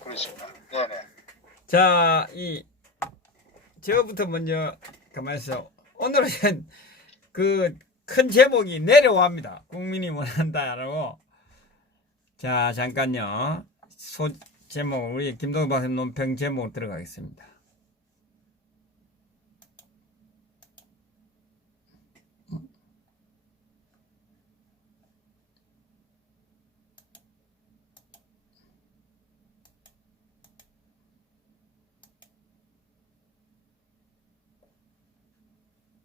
그러시구나. 네네. 자, 저부터 먼저 가만히 있어. 오늘은 그 큰 제목이 내려옵니다. 국민이 원한다라고. 자, 잠깐요. 제목, 우리 김동현 박사님 논평 제목 들어가겠습니다.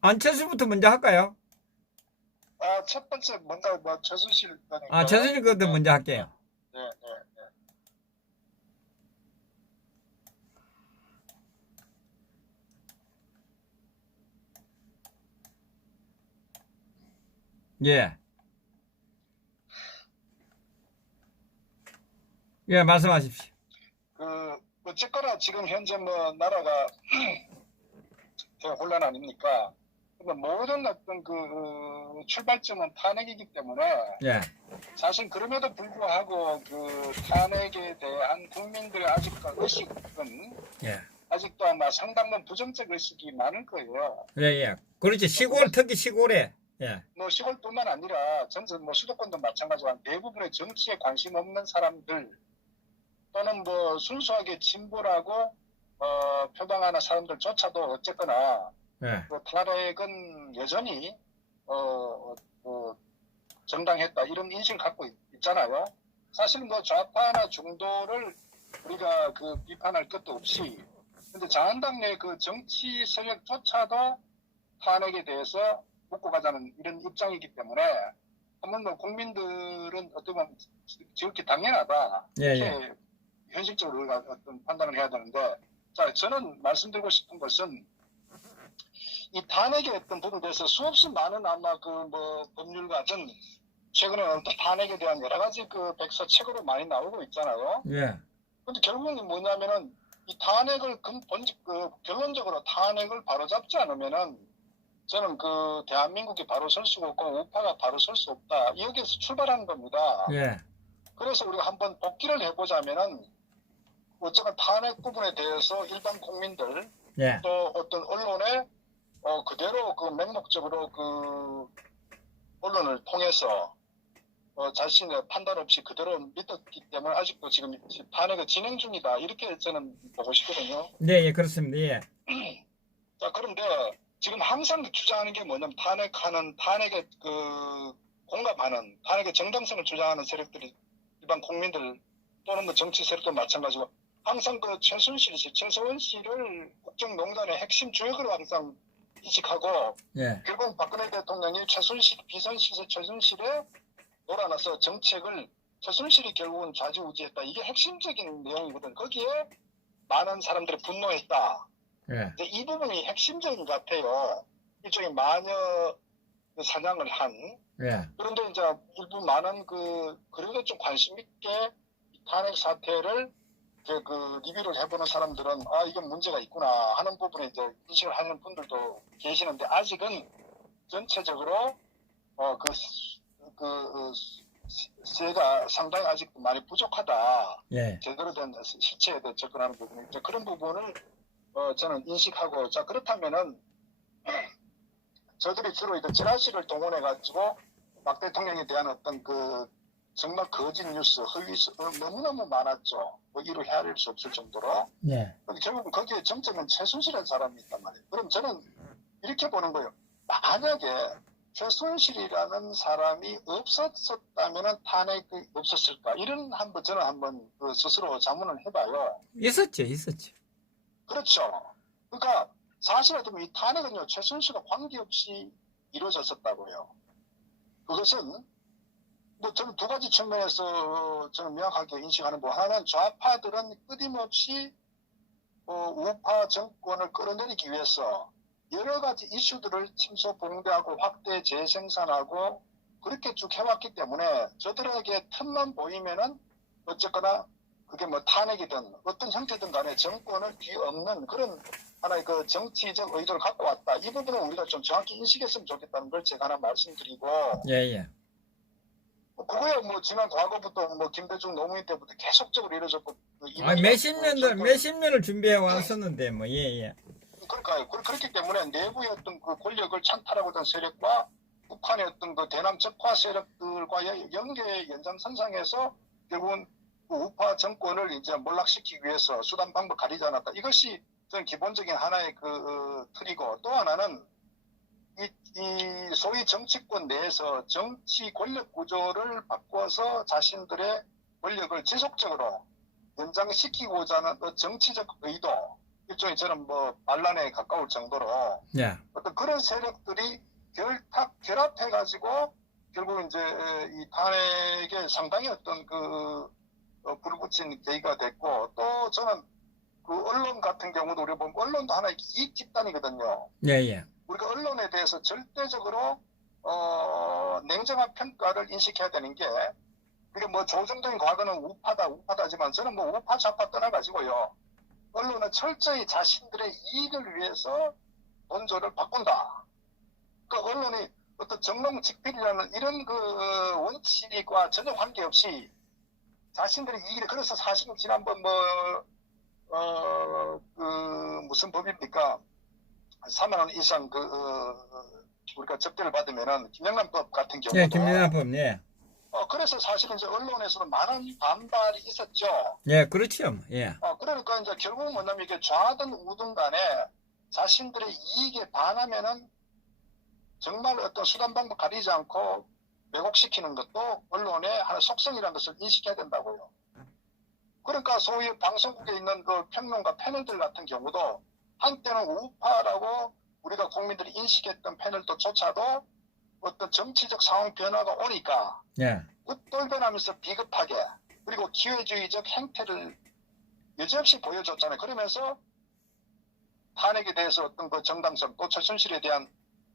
안철수부터 먼저 할까요? 첫 번째 뭔가 최순실 거니까. 최순실 것도 먼저 할게요. 네, 네, 네. 예. 예, 말씀하십시오. 어쨌거나 지금 현재 나라가 혼란 아닙니까? 근데 모든 어떤 출발점은 탄핵이기 때문에 예. 사실 그럼에도 불구하고 탄핵에 대한 국민들의 아직도 의식은 예. 아직도 아마 상당한 부정적 의식이 많을 거예요. 예, 예. 그렇지. 특히 시골에. 예. 시골뿐만 아니라 전체 수도권도 마찬가지지만 대부분의 정치에 관심 없는 사람들 또는 순수하게 진보라고 표방하는 사람들조차도 어쨌거나 예. 탄핵은 여전히 정당했다 이런 인식을 갖고 있잖아요. 사실 좌파나 중도를 우리가 비판할 것도 없이 근데 자한당 내 정치 세력조차도 탄핵에 대해서 묻고 가자는 이런 입장이기 때문에 한번 국민들은 어떻게 보면 지극히 당연하다 예, 이렇게 현실적으로 우리가 어떤 판단을 해야 되는데 자 저는 말씀드리고 싶은 것은 이 탄핵의 어떤 부분에 대해서 수없이 많은 아마 법률가든 최근에 어떤 탄핵에 대한 여러 가지 백서 책으로 많이 나오고 있잖아요. 예. 근데 결국은 뭐냐면은 이 탄핵을 결론적으로 탄핵을 바로잡지 않으면은 저는 대한민국이 바로 설 수가 없고 우파가 바로 설 수 없다. 여기에서 출발하는 겁니다. 예. 그래서 우리가 한번 복기를 해보자면은 어쨌든 탄핵 부분에 대해서 일반 국민들 예. 또 어떤 언론에 그대로 맹목적으로 언론을 통해서 자신의 판단 없이 그대로 믿었기 때문에 아직도 지금 탄핵이 진행 중이다. 이렇게 저는 보고 싶거든요. 네, 예, 그렇습니다. 예. 자, 그런데 지금 항상 주장하는 게 뭐냐면 탄핵에 공감하는, 탄핵의 정당성을 주장하는 세력들이 일반 국민들 또는 정치 세력도 마찬가지고 항상 최서원 씨를 국정농단의 핵심 주역으로 항상 인식하고 예. 결국 박근혜 대통령이 비선실세 최순실에 놀아나서 정책을 최순실이 결국은 좌지우지했다. 이게 핵심적인 내용이거든. 거기에 많은 사람들이 분노했다. 예. 이제 이 부분이 핵심적인 것 같아요. 일종의 마녀 사냥을 한. 예. 그런데 이제 일부 많은 그래도 좀 관심 있게 탄핵 사태를 리뷰를 해보는 사람들은 이건 문제가 있구나 하는 부분에 이제 인식을 하는 분들도 계시는데 아직은 전체적으로 세가 상당히 아직 많이 부족하다. 예. 제대로 된 실체에 대해 접근하는 부분이 이제 그런 부분을 저는 인식하고 자 그렇다면은 저들이 주로 이제 지라시를 동원해 가지고 박 대통령에 대한 어떤 정말 거짓 뉴스, 허위 너무너무 많았죠. 이루 헤아릴 수 없을 정도로. 예. 결국은 거기에 정점은 최순실이라는 사람이 있단 말이에요. 그럼 저는 이렇게 보는 거예요. 만약에 최순실이라는 사람이 없었다면 탄핵이 없었을까? 이런 저는 한번 스스로 자문을 해봐요. 있었죠. 그렇죠. 그러니까 사실은 이 탄핵은요 최순실과 관계없이 이루어졌었다고요. 그것은 저는 두 가지 측면에서 저는 명확하게 인식하는 하나는 좌파들은 끊임없이 우파 정권을 끌어내리기 위해서 여러 가지 이슈들을 침소봉대하고 확대 재생산하고 그렇게 쭉 해왔기 때문에 저들에게 틈만 보이면은 어쨌거나 그게 탄핵이든 어떤 형태든 간에 정권을 뒤엎는 그런 하나의 정치적 의도를 갖고 왔다. 이 부분은 우리가 좀 정확히 인식했으면 좋겠다는 걸 제가 하나 말씀드리고 예. 그거야 뭐 지난 과거부터 뭐 김대중 노무현 때부터 계속적으로 이루어졌고 아, 몇십 년을 준비해 왔었는데, 뭐, 예, 예. 그러니까요. 그렇기 때문에 내부의 어떤 그 권력을 찬탈하고 있던 세력과 북한의 어떤 그 대남 적화 세력들과의 연계 연장선상에서 결국은 그 우파 정권을 이제 몰락시키기 위해서 수단 방법 가리지 않았다. 이것이 저는 기본적인 하나의 그 틀이고, 또 하나는 이 소위 정치권 내에서 정치 권력 구조를 바꿔서 자신들의 권력을 지속적으로 연장시키고자 하는 정치적 의도, 일종의 저는 뭐 반란에 가까울 정도로 예. 어떤 그런 세력들이 결합해가지고 결국 이제 이 탄핵에 상당히 어떤 그 불붙인 계기가 됐고, 또 저는 그 언론 같은 경우도 우리가 보면 언론도 하나의 이익 집단이거든요. 예, 예. 우리가 언론에 대해서 절대적으로 냉정한 평가를 인식해야 되는 게, 그게 뭐 조정적인 과거는 우파다지만 저는 뭐 우파 좌파 떠나가지고요, 언론은 철저히 자신들의 이익을 위해서 논조를 바꾼다. 그 언론이 어떤 정몽직필이라는 이런 그 원칙과 전혀 관계없이 자신들의 이익을, 그래서 사실은 지난번 그 무슨 법입니까? 3만 원 이상 우리가 접대를 받으면은 김영란법 같은 경우도, 예, 김민아법, 예. 그래서 사실은 이제 언론에서는 많은 반발이 있었죠. 예, 그렇죠. 예. 그러니까 이제 결국은 뭐냐면 이게 좌든 우든 간에 자신들의 이익에 반하면은 정말 어떤 수단 방법 가리지 않고 왜곡시키는 것도 언론의 하나의 속성이라는 것을 인식해야 된다고요. 그러니까 소위 방송국에 있는 그 평론가 패널들 같은 경우도 한때는 우파라고 우리가 국민들이 인식했던 패널조차도 어떤 정치적 상황 변화가 오니까 예. 웃돌변하면서 비겁하게, 그리고 기회주의적 행태를 여지없이 보여줬잖아요. 그러면서 탄핵에 대해서 어떤 그 정당성, 또 최순실에 대한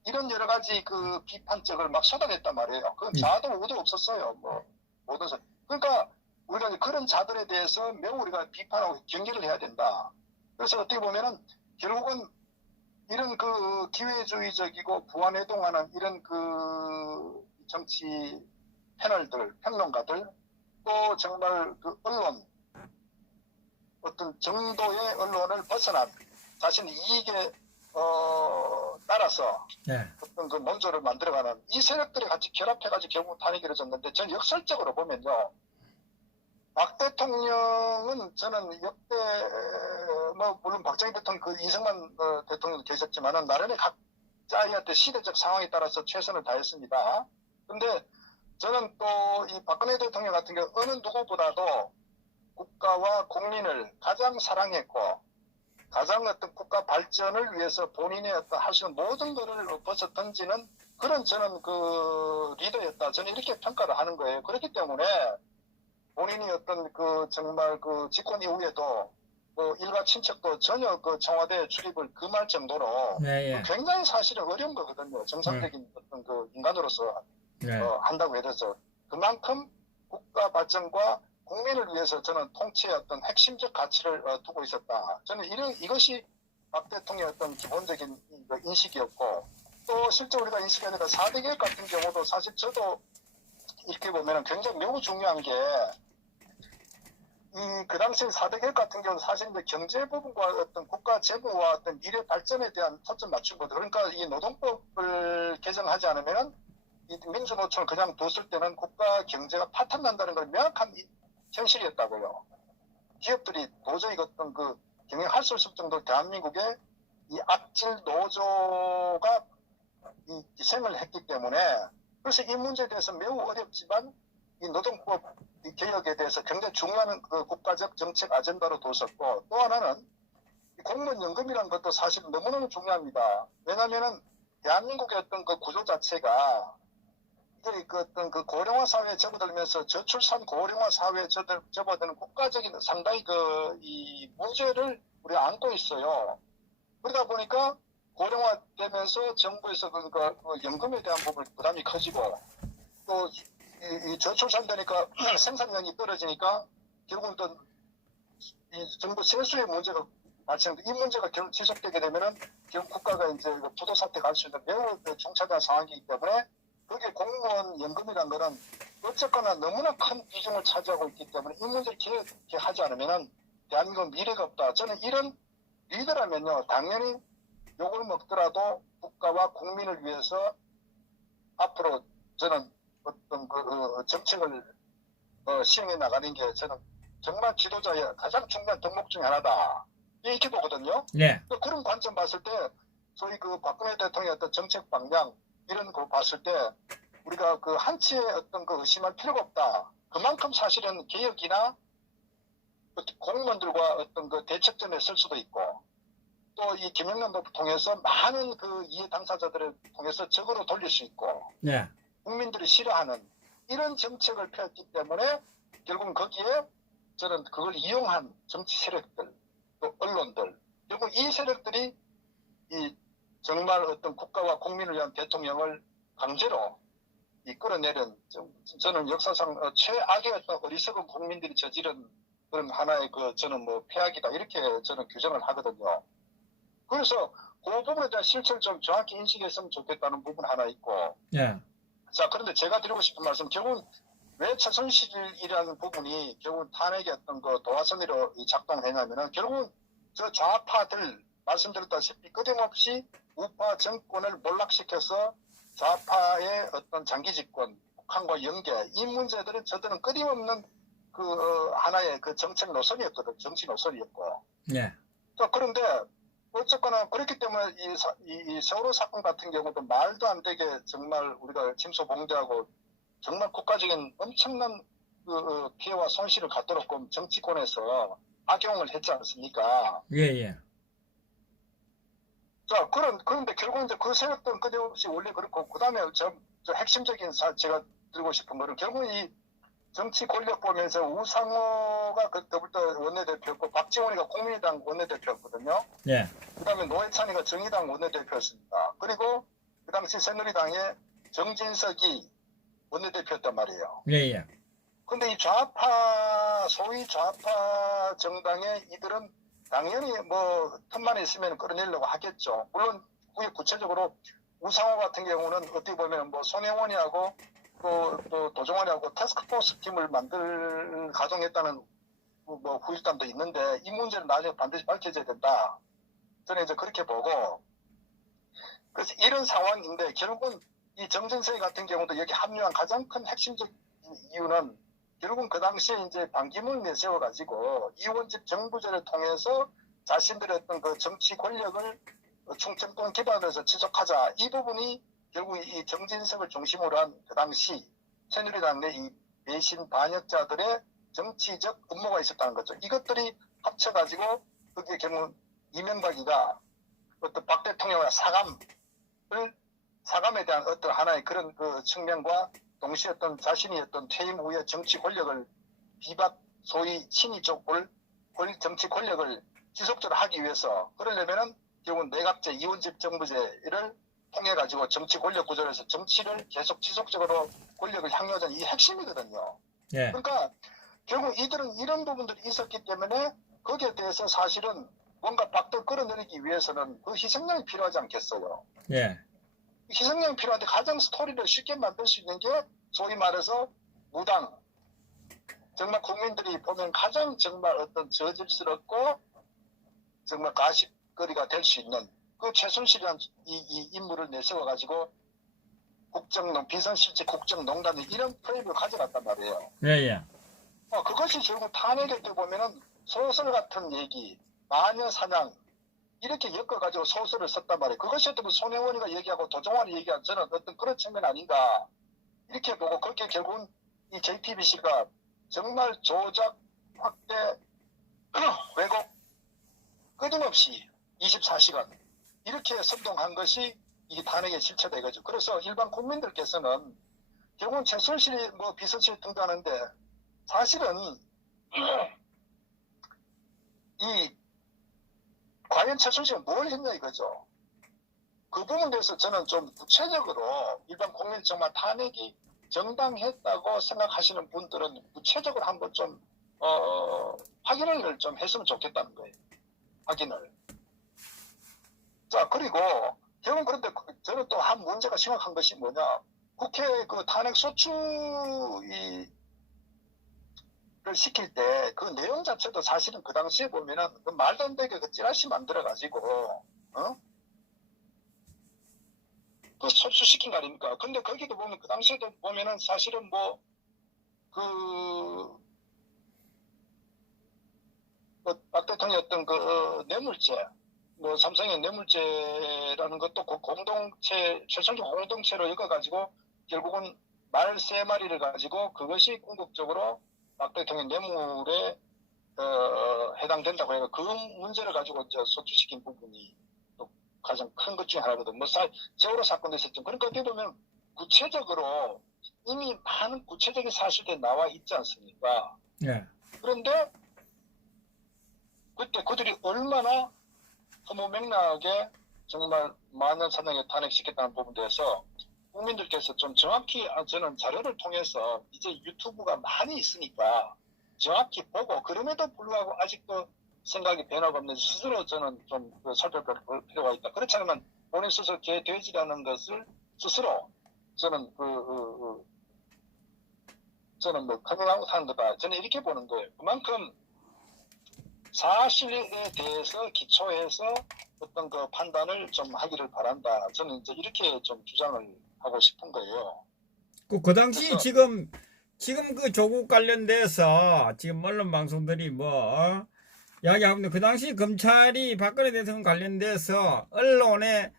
이런 여러 가지 그 비판적을 막 쏟아냈단 말이에요. 그건 좌도 우도 없었어요. 뭐 모든 그러니까 우리가 그런 자들에 대해서 매우 우리가 비판하고 경계를 해야 된다. 그래서 어떻게 보면은 결국은 이런 그 기회주의적이고 부안해동하는 이런 그 정치 패널들, 평론가들, 또 정말 그 언론, 어떤 정도의 언론을 벗어난 자신의 이익에 따라서 예. 어떤 그 논조를 만들어가는 이 세력들이 같이 결합해가지고 결국 탄핵이 이루어졌는데, 저는 역설적으로 보면요, 박 대통령은 저는 역대 뭐 물론 박정희 대통령, 그 이승만 대통령도 계셨지만은 나름의 각자의 시대적 상황에 따라서 최선을 다했습니다. 근데 저는 또 이 박근혜 대통령 같은 경우 어느 누구보다도 국가와 국민을 가장 사랑했고, 가장 어떤 국가 발전을 위해서 본인의 어떤 할 수 있는 모든 것을 벗어 던지는 그런 저는 그 리더였다. 저는 이렇게 평가를 하는 거예요. 그렇기 때문에 본인이 어떤 그 정말 그 집권 이후에도 일가 친척도 전혀 그 청와대 출입을 금할 정도로 예, 예. 굉장히 사실은 어려운 거거든요. 정상적인 어떤 그 인간으로서 예. 한다고 해서 그만큼 국가 발전과 국민을 위해서 저는 통치의 어떤 핵심적 가치를 두고 있었다. 저는 이것이 박 대통령의 어떤 기본적인 인식이었고, 또 실제 우리가 인식해야 되는 4대 개혁 같은 경우도 사실 저도 이렇게 보면 굉장히 매우 중요한 게, 그 당시 4대 개혁 같은 경우는 사실 이제 경제 부분과 어떤 국가 재무와 어떤 미래 발전에 대한 초점 맞춘 거죠. 그러니까 이 노동법을 개정하지 않으면 이 민주노총을 그냥 뒀을 때는 국가 경제가 파탄난다는 걸 명확한 현실이었다고요. 기업들이 도저히 어떤 그 경영할 수 없을 정도로 대한민국의 이 악질 노조가 이 기생을 했기 때문에, 그래서 이 문제에 대해서 매우 어렵지만 이 노동법 개혁에 대해서 굉장히 중요한 그 국가적 정책 아젠다로 뒀었고, 또 하나는 이 공무원연금이라는 것도 사실 너무너무 중요합니다. 왜냐하면은 대한민국의 어떤 그 구조 자체가 그 어떤 그 고령화 사회에 접어들면서 저출산 고령화 사회에 접어드는 국가적인 상당히 이 문제를 우리가 안고 있어요. 그러다 보니까 고령화되면서 정부에서 그 연금에 대한 부분 부담이 커지고, 또 이 저출산되니까 생산량이 떨어지니까 결국은 또 이 정부 세수의 문제가 발생. 이 문제가 결국 지속되게 되면은 결국 국가가 이제 부도 사태 갈 수 있는 매우 중차대한 상황이기 때문에 그게 공무원 연금이란 거는 어쨌거나 너무나 큰 비중을 차지하고 있기 때문에 이 문제를 개혁하지 않으면은 대한민국 미래가 없다. 저는 이런 리더라면요, 당연히 욕을 먹더라도 국가와 국민을 위해서 앞으로 저는 어떤 정책을 시행해 나가는 게 저는 정말 지도자의 가장 중요한 덕목 중에 하나다. 이렇게 보거든요. 네. 그런 관점 봤을 때 소위 박근혜 대통령의 어떤 정책 방향 이런 거 봤을 때 우리가 한치의 어떤 의심할 필요가 없다. 그만큼 사실은 개혁이나 공무원들과 어떤 대책전에 쓸 수도 있고 또 이 김영란도 통해서 많은 이해 당사자들을 통해서 적으로 돌릴 수 있고 네. 국민들이 싫어하는 이런 정책을 펴왔기 때문에 결국 거기에 저는 그걸 이용한 정치 세력들 또 언론들 결국 이 세력들이 이 정말 어떤 국가와 국민을 위한 대통령을 강제로 이끌어내는 저는 역사상 최악의 어떤 어리석은 국민들이 저지른 그런 하나의 저는 폐악이다 이렇게 저는 규정을 하거든요. 그래서 그 부분에 대한 실체를 좀 정확히 인식했으면 좋겠다는 부분 하나 있고. 네. 자, 그런데 제가 드리고 싶은 말씀, 결국은 왜 최순실이라는 부분이 결국은 탄핵의 어떤 도화선으로 작동했냐면은 결국은 저 좌파들 말씀드렸다시피 끊임없이 우파 정권을 몰락시켜서 좌파의 어떤 장기 집권, 북한과 연계, 이 문제들은 저들은 끊임없는 하나의 정책 노선이었거든, 정치 노선이었고. 네. 자, 그런데 어쨌거나 그렇기 때문에 이 세월호 사건 같은 경우도 말도 안 되게 정말 우리가 침소봉대하고 정말 국가적인 엄청난 피해와 손실을 갖도록 정치권에서 악용을 했지 않습니까? 예, 예. 자, 그런데 결국 이제 그 세력들은 끊임없이 원래 그렇고, 그 다음에 저 핵심적인 제가 들고 싶은 거는 결국 이 정치 권력 보면서 우상호가 더불어민주당 원내대표였고, 박지원이가 국민의당 원내대표였거든요. 예. 그 다음에 노회찬이가 정의당 원내대표였습니다. 그리고 그 당시 새누리당의 정진석이 원내대표였단 말이에요. 예, 예. 근데 이 소위 좌파 정당의 이들은 당연히 틈만 있으면 끌어내려고 하겠죠. 물론 그게 구체적으로 우상호 같은 경우는 어떻게 보면 손혜원이하고 또 도종환이하고 태스크포스 팀을 가동했다는 후일담도 있는데 이 문제는 나중에 반드시 밝혀져야 된다. 저는 이제 그렇게 보고 그래서 이런 상황인데 결국은 이 정진석 같은 경우도 여기 합류한 가장 큰 핵심적 이유는 결국은 그 당시에 이제 반기문을 내세워가지고 이원집 정부제를 통해서 자신들의 어떤 정치 권력을 충청권 기반에서 지속하자. 이 부분이 결국 이 정진석을 중심으로 한 그 당시 새누리당의 이 배신 반역자들의 정치적 음모가 있었다는 거죠. 이것들이 합쳐가지고 그게 결국 이명박이가 어떤 박 대통령의 사감에 대한 어떤 하나의 그런 측면과 동시에 어떤 자신이 어떤 퇴임 후에 정치 권력을 소위 친이 쪽 정치 권력을 지속적으로 하기 위해서 그러려면은 결국은 내각제 이원집 정부제를 통해 가지고 정치 권력 구조에서 정치를 계속 지속적으로 권력을 향유하자는 이 핵심이거든요. 예. 그러니까 결국 이들은 이런 부분들이 있었기 때문에 거기에 대해서 사실은 뭔가 박도 끌어내리기 위해서는 그 희생양이 필요하지 않겠어요. 예. 희생양이 필요한데 가장 스토리를 쉽게 만들 수 있는 게 소위 말해서 무당. 정말 국민들이 보면 가장 정말 어떤 저질스럽고 정말 가십거리가 될 수 있는 그 최순실이라는 이 인물을 내세워가지고 비선실제 국정농단 이런 프레임을 가져갔단 말이에요. 예, 예. 그것이 결국 탄핵에 때 보면은 소설 같은 얘기, 마녀 사냥 이렇게 엮어가지고 소설을 썼단 말이에요. 그것이 어떤 손혜원이가 얘기하고 도종환이 얘기한 저는 어떤 그런 측면 아닌가 이렇게 보고 그렇게 결국은 이 JTBC가 정말 조작, 확대, 왜곡 끊임없이 24시간 이렇게 선동한 것이 이 탄핵의 실체다 이거죠. 그래서 일반 국민들께서는 결국은 최순실이 비서실에 등장하는데 사실은 과연 최순실은 뭘 했냐 이거죠. 그 부분에 대해서 저는 좀 구체적으로 일반 국민 정말 탄핵이 정당했다고 생각하시는 분들은 구체적으로 한번 좀 확인을 좀 했으면 좋겠다는 거예요. 확인을. 자, 그리고 결국 그런데 저는 또 한 문제가 심각한 것이 뭐냐. 국회 그 탄핵 소추 를 시킬 때 그 내용 자체도 사실은 그 당시에 보면은 그 말도 안 되게 그 찌라시 만들어 가지고 그 소추시킨 거 아닙니까? 근데 거기도 보면 그 당시에도 보면은 사실은 뭐 박 대통령의 어떤 그 뇌물죄, 뭐 삼성의 뇌물죄라는 것도 그 공동체, 최종적 공동체로 엮어가지고 결국은 말 3마리를 가지고 그것이 궁극적으로 박 대통령 뇌물에 해당된다고 해서 그 문제를 가지고 이제 소추시킨 부분이 또 가장 큰 것 중에 하나거든. 뭐 세월호 사건도 있었죠. 그러니까 어떻게 보면 구체적으로 이미 많은 구체적인 사실들이 나와 있지 않습니까? 예. 그런데 그때 그들이 얼마나 허무맹랑하게 정말 만년 사냥에 탄핵시켰다는 부분에 대해서 국민들께서 좀 정확히 저는 자료를 통해서 이제 유튜브가 많이 있으니까 정확히 보고 그럼에도 불구하고 아직도 생각이 변화가 없는지 스스로 저는 좀 살펴볼 필요가 있다. 그렇지 않으면 본인 스스로 개돼지라는 것을 스스로 저는 저는 뭐 커밍아웃 하는 거다. 저는 이렇게 보는 거예요. 그만큼 사실에 대해서 기초해서 어떤 그 판단을 좀 하기를 바란다. 저는 이제 이렇게 좀 주장을 하고 싶은 거예요. 그 당시 그래서 지금 그 조국 관련돼서 지금 언론 방송들이 뭐 이야기하는데 그 당시 검찰이 박근혜 대통령 관련돼서 언론에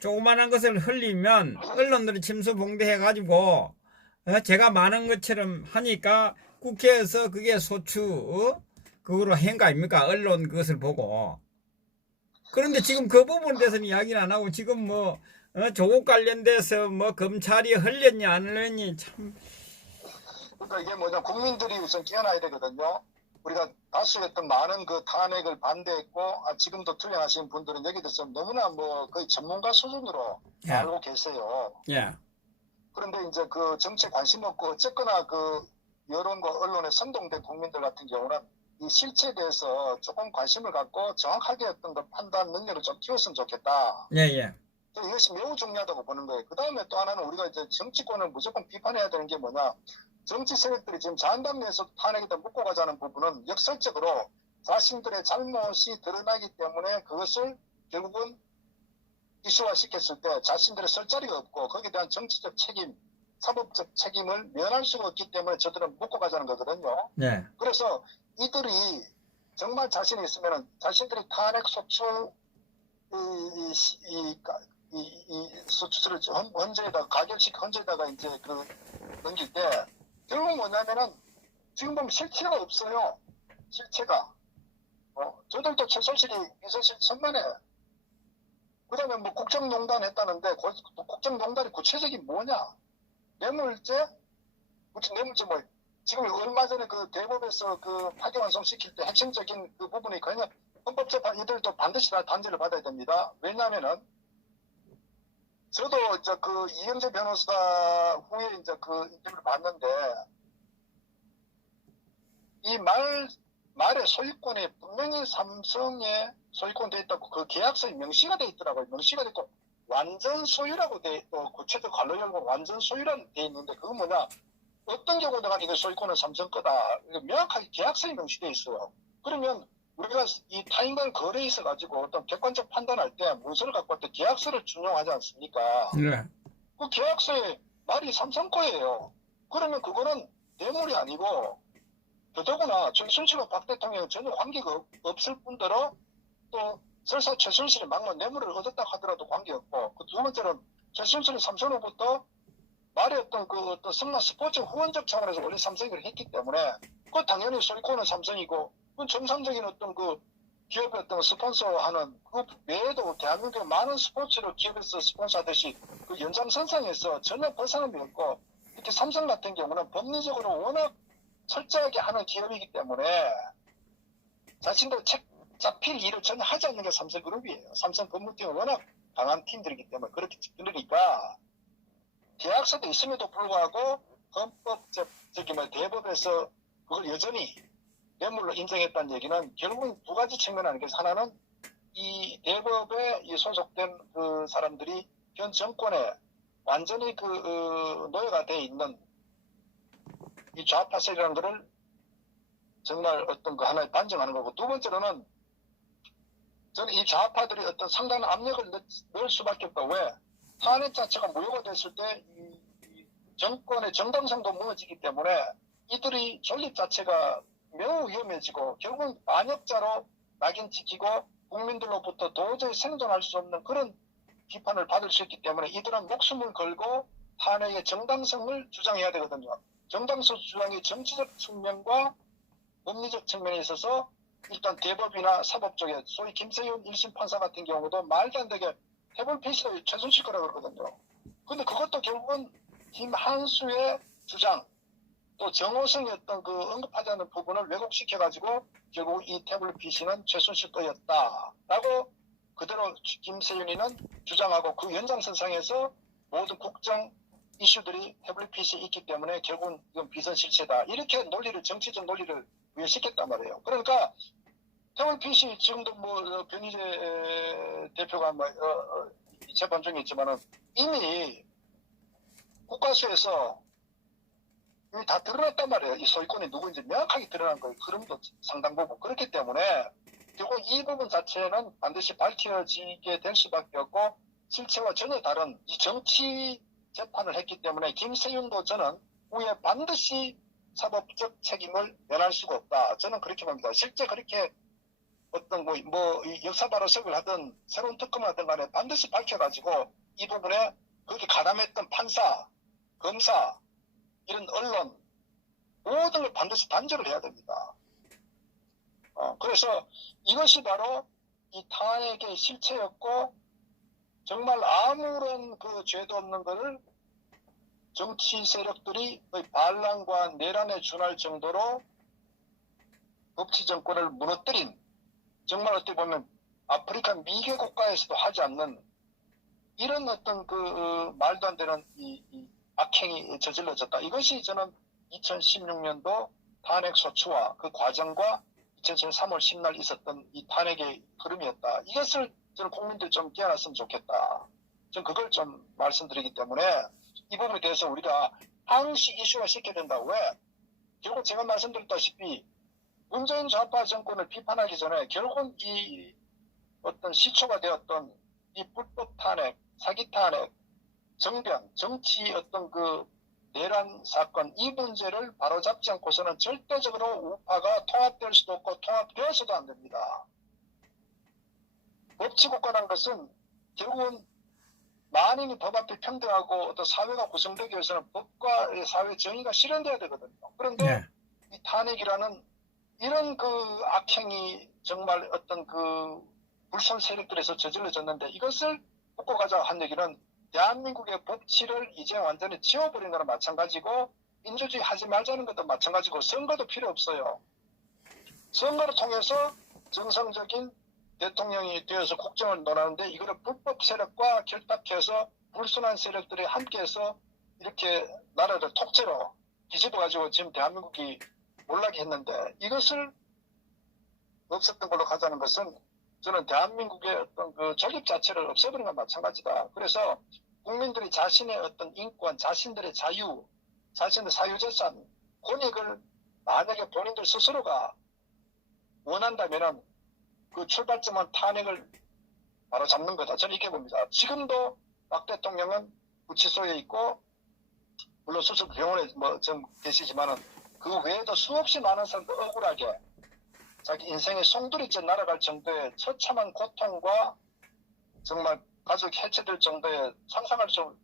조그만한 것을 흘리면 언론들이 침수봉대해가지고 제가 많은 것처럼 하니까 국회에서 그게 소추 그거로 한 거 아닙니까? 언론 그것을 보고. 그런데 지금 그 부분에 대해서는 이야기는 안 하고 지금 뭐 조국 관련돼서 뭐 검찰이 흘렸냐 안 흘렸냐 참. 그러니까 이게 뭐냐 국민들이 우선 깨어나야 되거든요. 우리가 다수였던 많은 그 탄핵을 반대했고 지금도 투쟁하시는 분들은 여기 대해서 너무나 뭐 거의 전문가 수준으로 예. 알고 계세요. 예. 그런데 이제 그 정치에 관심 없고 어쨌거나 그 여론과 언론에 선동된 국민들 같은 경우는 이 실체에 대해서 조금 관심을 갖고 정확하게 어떤 그 판단 능력을 좀 키웠으면 좋겠다. 예, 예. 이것이 매우 중요하다고 보는 거예요. 그 다음에 또 하나는 우리가 이제 정치권을 무조건 비판해야 되는 게 뭐냐. 정치 세력들이 지금 자한당 내에서 탄핵에다 묶고 가자는 부분은 역설적으로 자신들의 잘못이 드러나기 때문에 그것을 결국은 이슈화 시켰을 때 자신들의 설 자리가 없고 거기에 대한 정치적 책임, 사법적 책임을 면할 수가 없기 때문에 저들은 묶고 가자는 거거든요. 네. 그래서 이들이 정말 자신이 있으면 자신들이 탄핵 소추 이 소추를 헌재에다가 가결식 헌재에다가 이제 그 넘길 때 결국 뭐냐면은 지금 보면 실체가 없어요. 실체가. 저들도 최순실이 이순실 천만에 그 다음에 뭐 국정농단 했다는데 국정농단이 구체적인 뭐냐? 뇌물죄? 뇌물죄 뭐 지금 얼마 전에 그 대법에서 그 파기환송시킬 때 핵심적인 그 부분이 그냥 헌법재판 이들도 반드시 다 단죄를 받아야 됩니다. 왜냐하면은 저도 이제 그 이영재 변호사 후에 이제 그 인터뷰를 봤는데 이 말의 소유권이 분명히 삼성의 소유권 돼 있다고 그 계약서에 명시가 돼 있더라고요. 명시가 돼 있고 완전 소유라고 돼 있고 구체적 관로 열고 완전 소유라고 돼 있는데 그건 뭐냐 어떤 경우든 이거 소유권은 삼성 거다. 명확하게 계약서에 명시돼 있어요. 그러면 우리가 이 타인간 거래에 있어 가지고 어떤 객관적 판단할 때 문서를 갖고 올 때 계약서를 준용하지 않습니까? 네. 그 계약서에 말이 삼성 거예요. 그러면 그거는 뇌물이 아니고 더더구나 최순실과 박 대통령은 전혀 관계가 없을 뿐더러 또 설사 최순실이 막말 뇌물을 얻었다 하더라도 관계없고 그 두 번째는 최순실이 삼성으로부터 말의 어떤 그 어떤 성남 스포츠 후원적 차원에서 원래 삼성이 했기 때문에 그 당연히 소유권은 삼성이고 그 정상적인 어떤 그 기업의 어떤 스폰서하는 그 외에도 대한민국의 많은 스포츠를 기업에서 스폰서하듯이 그 연장선상에서 전혀 벗어남이 없고 이렇게 삼성 같은 경우는 법리적으로 워낙 철저하게 하는 기업이기 때문에 자신들 잡힐 일을 전혀 하지 않는 게 삼성그룹이에요. 삼성 법무팀은 워낙 강한 팀들이기 때문에 그렇게 그러니까 계약서도 있음에도 불구하고 대법에서 그걸 여전히 뇌물로 인정했다는 얘기는 결국은 두 가지 측면이 아닌 게 하나는 이 대법에 이 소속된 그 사람들이 현 정권의 완전히 노예가 돼 있는 이 좌파 세력이라는 것을 정말 어떤 그 하나의 반증하는 거고, 두 번째로는 저는 이 좌파들이 어떤 상당한 압력을 넣을 수밖에 없다. 왜? 탄핵 자체가 무효가 됐을 때 이 정권의 정당성도 무너지기 때문에 이들이 존립 자체가 매우 위험해지고 결국은 반역자로 낙인 찍히고 국민들로부터 도저히 생존할 수 없는 그런 비판을 받을 수 있기 때문에 이들은 목숨을 걸고 탄핵의 정당성을 주장해야 되거든요. 정당성 주장의 정치적 측면과 법리적 측면에 있어서 일단 대법이나 사법 쪽에 소위 김세윤 1심 판사 같은 경우도 말도 안 되게 태블피스를 최순실 거라고 그러거든요. 근데 그것도 결국은 김한수의 주장 또 정호성의 어떤 언급하지 않는 부분을 왜곡시켜가지고 결국 이 태블릿 PC는 최순실 거였다라고 그대로 김세윤이는 주장하고 그 연장선상에서 모든 국정 이슈들이 태블릿 PC에 있기 때문에 결국은 이건 비선실체다. 이렇게 정치적 논리를 위해시켰단 말이에요. 그러니까 태블릿 PC 지금도 변희재 대표가 재판 중에 있지만은 이미 국가수에서 이미 다 드러났단 말이에요. 이 소유권이 누구인지 명확하게 드러난 거예요. 흐름도 상당 부분. 그렇기 때문에 결국 이 부분 자체는 반드시 밝혀지게 될 수밖에 없고 실체와 전혀 다른 이 정치 재판을 했기 때문에 김세윤도 저는 후에 반드시 사법적 책임을 면할 수가 없다. 저는 그렇게 봅니다. 실제 그렇게 어떤 역사 바로석을 하든 새로운 특검을 하든 간에 반드시 밝혀가지고 이 부분에 그렇게 가담했던 판사, 검사, 이런 언론 모든 걸 반드시 단죄를 해야 됩니다. 그래서 이것이 바로 이 탄핵의 실체였고 정말 아무런 죄도 없는 것을 정치 세력들이 반란과 내란에 준할 정도로 법치 정권을 무너뜨린 정말 어떻게 보면 아프리카 미개 국가에서도 하지 않는 이런 어떤 말도 안 되는 이 악행이 저질러졌다. 이것이 저는 2016년도 탄핵 소추와 그 과정과 2017년 3월 10날 있었던 이 탄핵의 흐름이었다. 이것을 저는 국민들 좀 깨어났으면 좋겠다. 저는 그걸 좀 말씀드리기 때문에 이 부분에 대해서 우리가 항시 이슈화 시켜야 된다. 왜? 결국 제가 말씀드렸다시피 문재인 좌파 정권을 비판하기 전에 결국은 이 어떤 시초가 되었던 이 불법 탄핵, 사기 탄핵, 정변, 정치 어떤 내란 사건 이 문제를 바로잡지 않고서는 절대적으로 우파가 통합될 수도 없고 통합되어서도 안 됩니다. 법치국가라는 것은 결국은 만인이 법 앞에 평등하고 어떤 사회가 구성되기 위해서는 법과 사회 정의가 실현돼야 되거든요. 그런데 네. 이 탄핵이라는 이런 악행이 정말 어떤 불선 세력들에서 저질러졌는데 이것을 묶고 가자 한 얘기는 대한민국의 법치를 이제 완전히 지워버린 거나 마찬가지고 민주주의 하지 말자는 것도 마찬가지고 선거도 필요 없어요. 선거를 통해서 정상적인 대통령이 되어서 국정을 논하는데 이거를 불법 세력과 결탁해서 불순한 세력들이 함께해서 이렇게 나라를 통째로 뒤집어가지고 지금 대한민국이 몰락이 했는데 이것을 없었던 걸로 가자는 것은 저는 대한민국의 어떤 존립 자체를 없애버린 건 마찬가지다. 그래서 국민들이 자신의 어떤 인권, 자신들의 자유, 자신의 사유재산, 권익을 만약에 본인들 스스로가 원한다면은 그 출발점은 탄핵을 바로 잡는 거다. 저는 이렇게 봅니다. 지금도 박 대통령은 구치소에 있고 물론 수술 병원에 좀 계시지만은 그 외에도 수없이 많은 사람들 억울하게 자기 인생의 송두리째 날아갈 정도의 처참한 고통과 정말 가족 해체될 정도의 상상할 수 없는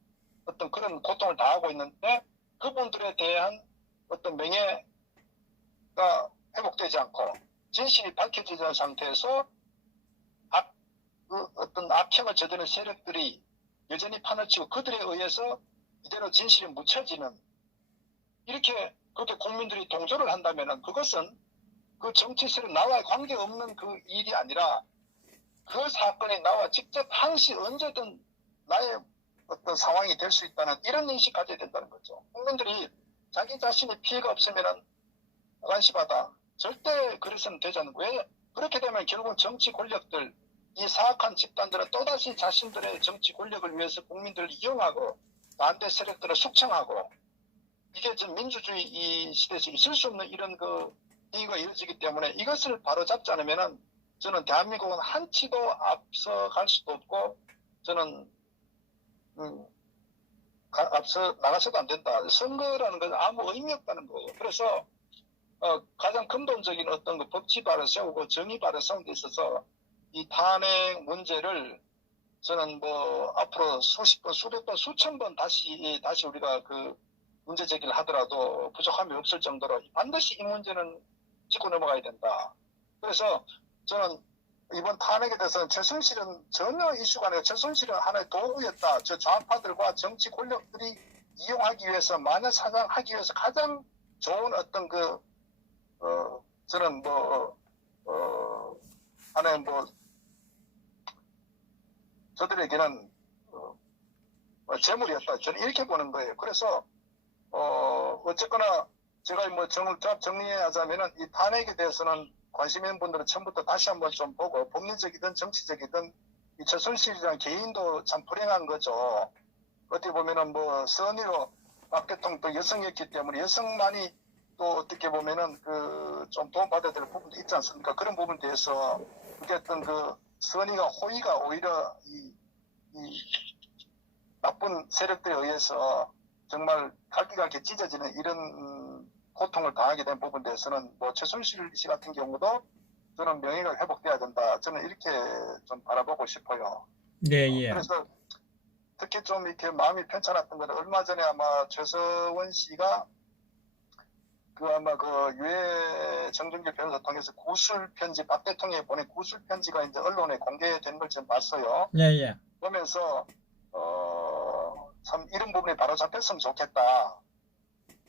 어떤 그런 고통을 당하고 있는데 그분들에 대한 어떤 명예가 회복되지 않고 진실이 밝혀지지 않은 상태에서 어떤 악행을 저지르는 세력들이 여전히 판을 치고 그들에 의해서 이대로 진실이 묻혀지는 이렇게 그렇게 국민들이 동조를 한다면은 그것은 그 정치 세력 나와 관계없는 그 일이 아니라 그 사건이 나와 직접 항시 언제든 나의 어떤 상황이 될 수 있다는 이런 인식 가져야 된다는 거죠. 국민들이 자기 자신의 피해가 없으면은 무관심하다. 절대 그래서는 되지 않는 거예요. 그렇게 되면 결국 정치 권력들, 이 사악한 집단들은 또다시 자신들의 정치 권력을 위해서 국민들을 이용하고 반대 세력들을 숙청하고 이게 지금 민주주의 이 시대에서 있을 수 없는 이런 그 행위가 이루어지기 때문에 이것을 바로잡지 않으면은 저는 대한민국은 한치도 앞서갈 수도 없고 저는 앞서 나가서도 안 된다. 선거라는 건 아무 의미 없다는 거예요. 그래서 가장 근본적인 어떤 그 법치발을 세우고 정의발을 세우는 데 있어서 이 탄핵 문제를 저는 뭐 앞으로 수십 번, 수백 번, 수천 번 다시 우리가 그 문제 제기를 하더라도 부족함이 없을 정도로 반드시 이 문제는 짚고 넘어가야 된다. 그래서 저는 이번 탄핵에 대해서는 최순실은 전혀 이슈가 아니고 최순실은 하나의 도구였다. 저 좌파들과 정치 권력들이 이용하기 위해서 마녀 사냥하기 위해서 가장 좋은 어떤 저는 하나의 저들에게는 재물이었다. 저는 이렇게 보는 거예요. 그래서 어쨌거나 제가 뭐 정리하자면은 이 탄핵에 대해서는 관심 있는 분들은 처음부터 다시 한번 좀 보고 법리적이든 정치적이든 이 최순실이라는 개인도 참 불행한 거죠. 어떻게 보면은 뭐 선의로 박 대통령도 여성이었기 때문에 여성만이 또 어떻게 보면은 좀 도움받아야 될 부분도 있지 않습니까? 그런 부분에 대해서 어쨌든 선의가 호의가 오히려 이 나쁜 세력들에 의해서 정말 갈기갈기 찢어지는 이런 고통을 당하게 된 부분에 대해서는 뭐 최순실 씨 같은 경우도 저는 명예가 회복돼야 된다. 저는 이렇게 좀 바라보고 싶어요. 네, 예. 그래서 특히 좀 이렇게 마음이 편찮았던 건 얼마 전에 아마 최서원 씨가 아마 유해 정준길 변호사 통해서 구술 편지, 박 대통령이 보낸 구술 편지가 이제 언론에 공개된 걸 좀 봤어요. 예, 예. 보면서 참 이런 부분이 바로 잡혔으면 좋겠다.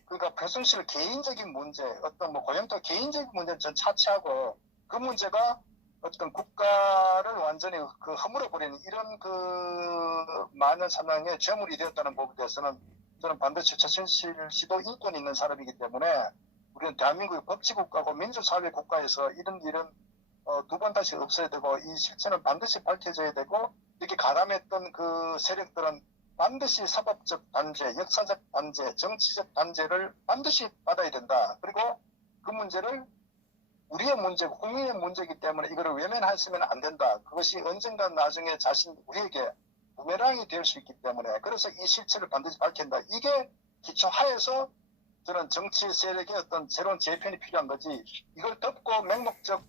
그러니까 최순실 개인적인 문제, 어떤 뭐 고영토 개인적인 문제는 전 차치하고 그 문제가 어떤 국가를 완전히 허물어버리는 이런 많은 사망의 죄물이 되었다는 부분에 대해서는 저는 반드시 최순실 씨도 인권이 있는 사람이기 때문에 우리는 대한민국의 법치국가고 민주사회 국가에서 이런 일은 두 번 다시 없어야 되고 이 실체는 반드시 밝혀져야 되고 이렇게 가담했던 그 세력들은 반드시 사법적 단죄, 역사적 단죄, 정치적 단죄를 반드시 받아야 된다. 그리고 그 문제를 우리의 문제고 국민의 문제이기 때문에 이거를 외면했으면 안 된다. 그것이 언젠가 나중에 우리에게 부메랑이 될 수 있기 때문에 그래서 이 실체를 반드시 밝힌다. 이게 기초하에서 저는 정치 세력의 어떤 새로운 재편이 필요한 거지. 이걸 덮고 맹목적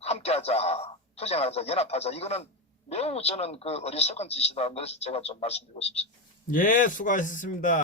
함께하자, 투쟁하자, 연합하자. 이거는 매우 저는 어리석은 짓이다. 그래서 제가 좀 말씀드리고 싶습니다. 예, 수고하셨습니다.